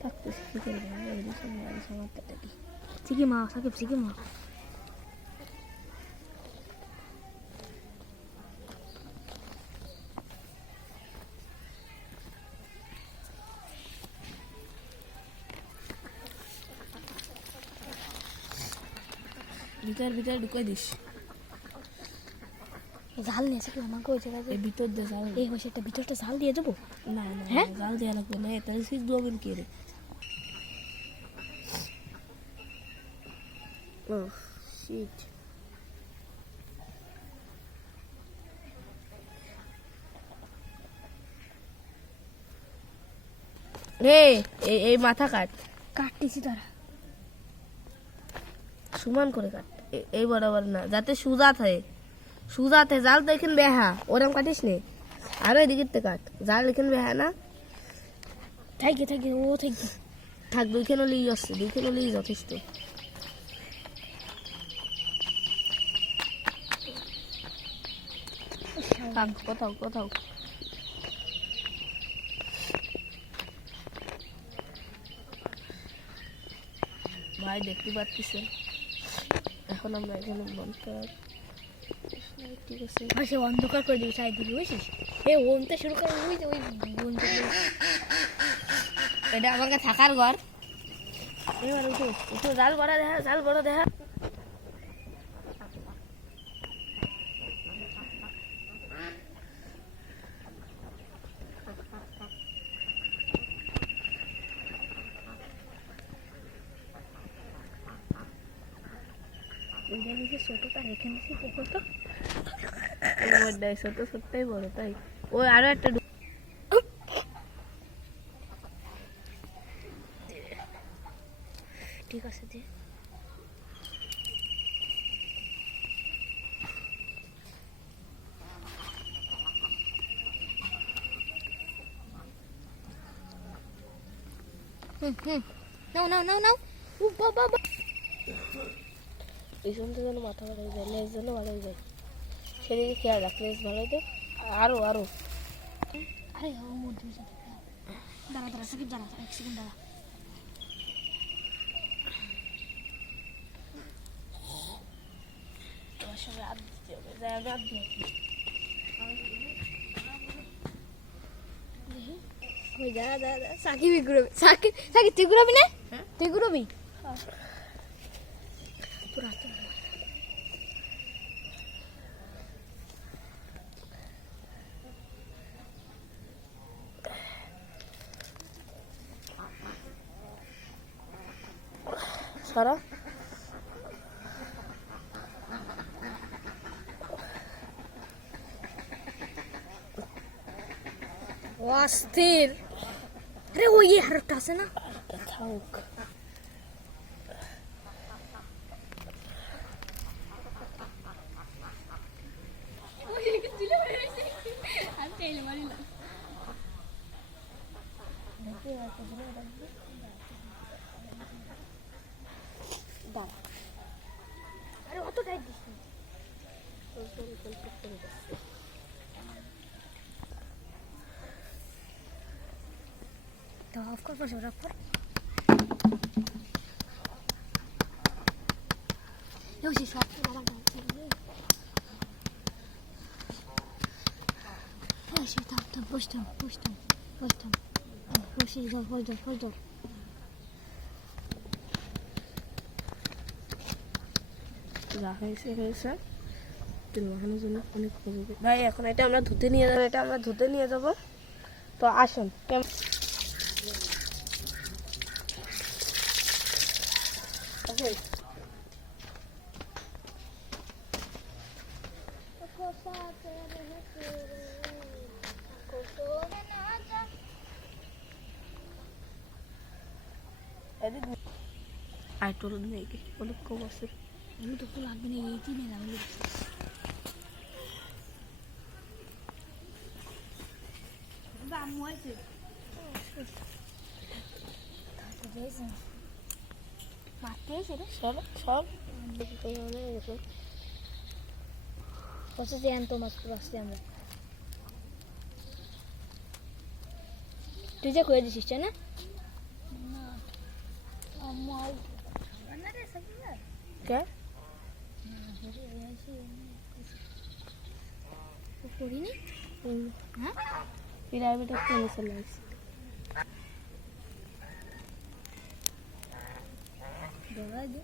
থাকতেছি কি করবো সামারটা দেখি সিকি মা সাকিব সিকি মা ভিতর ভিতরে ঢুকাই দিস জাল নিয়ে সাকিব আমাকে ওই জায়গায় এই ভিতর দিয়ে জাল এই হয়েছে একটা ভিতরটা জাল দিয়ে দেবো না না হ্যাঁ? জাল দেওয়া লাগবে না তাহলে সিদ্ধ হবেন কি রে ও শিট রে এই মাথা কাট কাটতেছি তারা সমান করে কাট এই বরাবর না যাতে সুজা থাকে জাল তো এখানে বেহা ওরম কাটিস নে আরো এদিকে কাট জাল এখানে বেহা না থাকি ও থাকি থাক দুইখানে লিয়ে যাচ্ছে দুইখানে লিয়ে যথেষ্ট থাক কোথাও ভাই দেখতে পাচ্ছেন এখন আমরা এখানে বন্ধ করা ঠিক আছে সে অন্ধকার করে দিবি চারিদিকে বুঝছিস এই ওনতে শুরু করে ওই এটা আমাকে থাকার ঘর এবার উঠো জাল বড় দেখা ছোটটা রেখে দিচ্ছি পুকুরটা ছোটটাই বড় তাই ওই আরো একটা ঠিক আছে দিয়ে নাও ও বাবা এই শুনতে যেন মাথা ভালো হয়ে যায় লেজ যেন ভালো হয়ে যায় সেদিকে খেয়াল রাখ লেজ ভালো হয়ে যায় আরো আরে ও মধ্যে দাঁড়া সাকিব দাঁড়া এক সেকেন্ড দাঁড়া তোমার সঙ্গে হাত দিতে হবে জায়গা দিয়ে ওই যা সাকিব ঘুরবি সাকিব তুই ঘুরবি না তুই ঘুরবি পুরা সারা অস্থির আরে ওই হারটা আছে না থাক আরে অত টাইট দিস তো অফ কর পড়ছে অফ কর এই যে সব বাবা এই সে থাম বসতাম বসে যাও হল যাও যা হয়েছে তেলমাখানোর জন্য অনেক খোঁজবে ভাই এখন এটা আমরা ধুতে নিয়ে যাবো তো আসুন আর তোর নেই অনেক কম আছে আমি তো ফুল লাগবে না এই তিনে লাগবে মারতে এসে সব কত জ্যান্ত মাছ আসছি আমরা তুই যে করে দিছিস না কে করিনি হ্যাঁ প্রাইভেটে ট্রেনে চলে আসছি ধরাই দে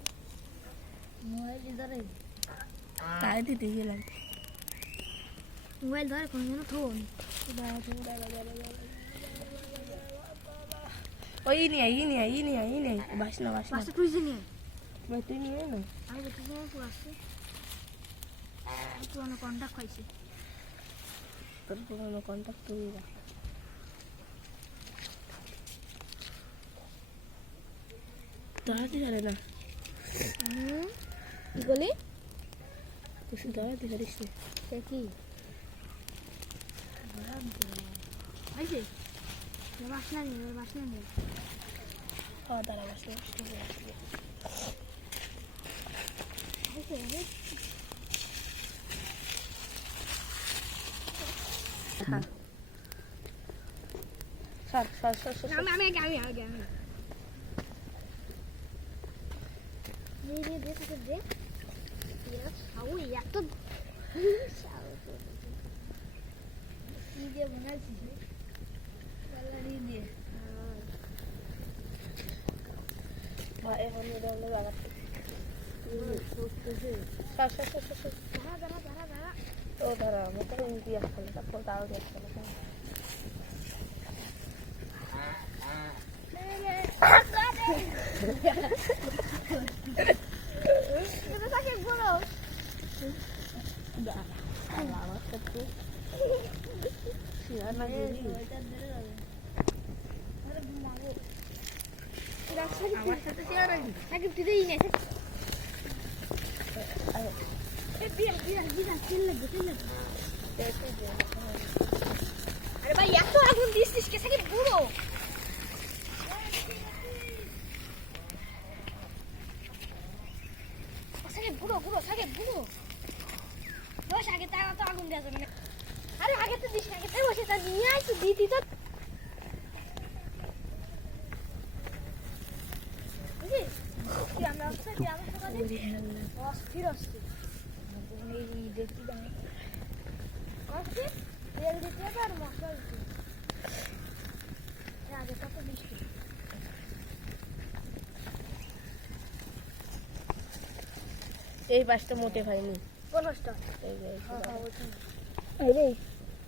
মোবাইল ধরাই দে তাই দিতে গেলাম মোবাইল ধরে কোনো যেন থোন ওই নিয়ে বাস না বাসটা তুইছে নিয়ে ভাই তুই নিয়ে না আমি দেখতে তো আসছে পুরোনো কন্টাক্ট খাইছে তোর পুরোনো কন্ট্যাক্ট তুই রাখ দাঁড়াতে পারে না কি বলি তুই দাঁড়াতে পারিস না সে কি হয়েছে বাস না নিয়ে দাঁড়া বাস না হ্যাঁ সর আমি দে তাকে দে খাও এত কি দিয়ে বানাইছিস দিয়ে এখন এটা হলো জায়গাতে দাঁড়া ও দাঁড়া আমাকে দিয়ে আসলে তারপর তাও দিয়ে আসলে আমার সাথে শিরা না দিবি আমার সাথে শেয়ার রাখবি নাকি তুই নেই আরে ভাই এত আগুন দিছিস কে সাকি পুরো সাকি পুরো বস আগে তারা তো আগুন দেওয়া যাবে না আরে আগে তো দিস আগে তাই বসে তা নিয়ে আইছি দিতি তো বুঝিস কি আমরা সকালে অস্থির এই দেখি দাঁড়াই অস্থির তেল দিতে হবে আর মশলা দিতে আগে কত বৃষ্টি এই বাসটা মোটে হয়নি কোনটা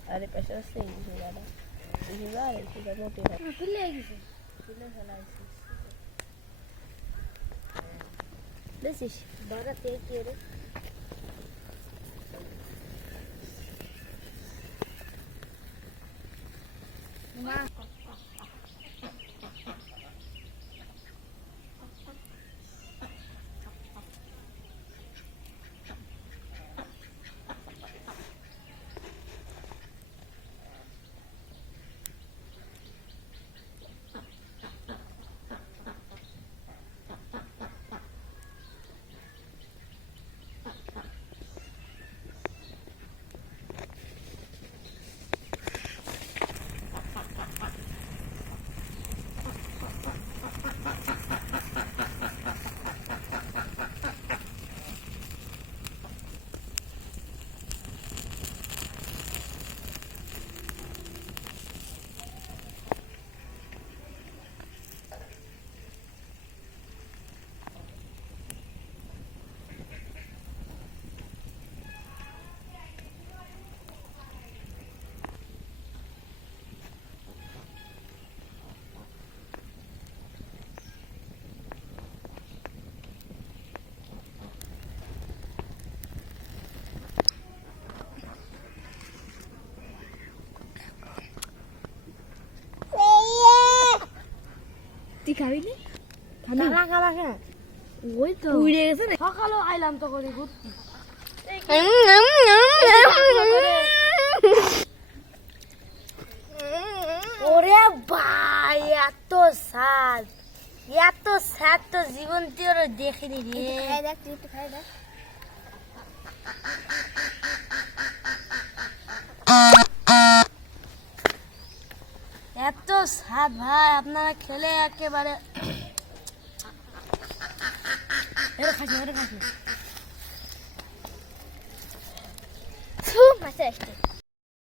আরে পেশা আছে এই জায়গাটা এই জায়গা আর এই জায়গা মোটে হয় ফিলে গেছে তুলে ফেলাইছিস দেখছিস বড় তেল কি রে মা তুই খাবি না কালা কালা হ্যাঁ ওই তো উড়ে গেছে না সকালেও আইলাম তো করে ঘুরতে ওরে ভাই এত স্বাদ তো জীবন তোর দেখিনি রে দেখ তুই একটু খাই দেখ এত স্বাদ ভাই আপনারা খেলে একেবারে খাস না। মাছে আসছে।